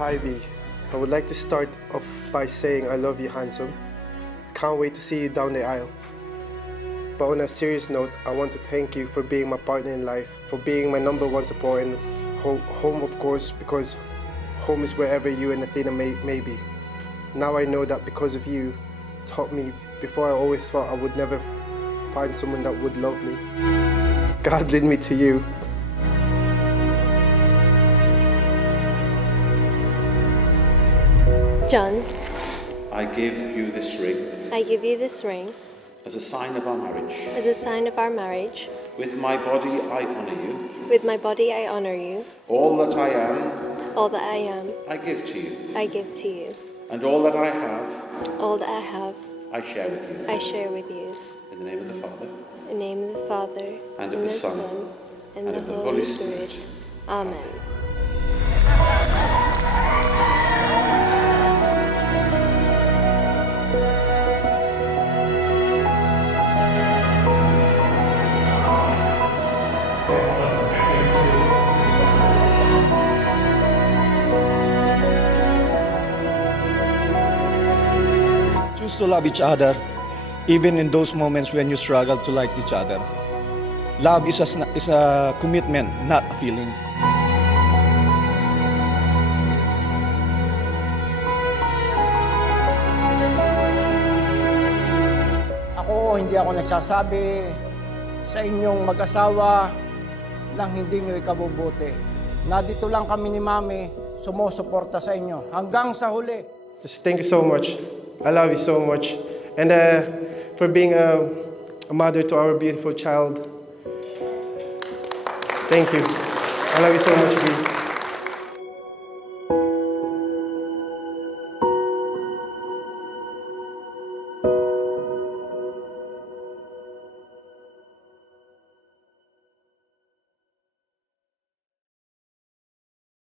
Hi B. I would like to start off by saying I love you, handsome. Can't wait to see you down the aisle. But on a serious note, I want to thank you for being my partner in life, for being my #1 support and home, of course, because home is wherever you and Athena may be. Now I know that because of you taught me. Before I always thought I would never find someone that would love me. God led me to you. John, I give you this ring I give you this ring as a sign of our marriage. as a sign of our marriage. With my body, I honor you. With my body, I honor you. All that I am, All that I am, I give to you. I give to you. And all that I have, All that I have, I share with you. I share with you. In the name of the Father, In the name of the Father, and of the Son, and and the of the Holy Holy Spirit. Spirit. Amen. Choose to love each other, even in those moments when you struggle to like each other. Love is a commitment, not a feeling. Hindi ako nagsasabi sa inyong mag-asawa nang hindi nyo ikabubuti. Nandito lang kami ni Mami, sumusuporta sa inyo hanggang sa huli. Just thank you so much. I love you so much. And for being a mother to our beautiful child. Thank you. I love you so much, B.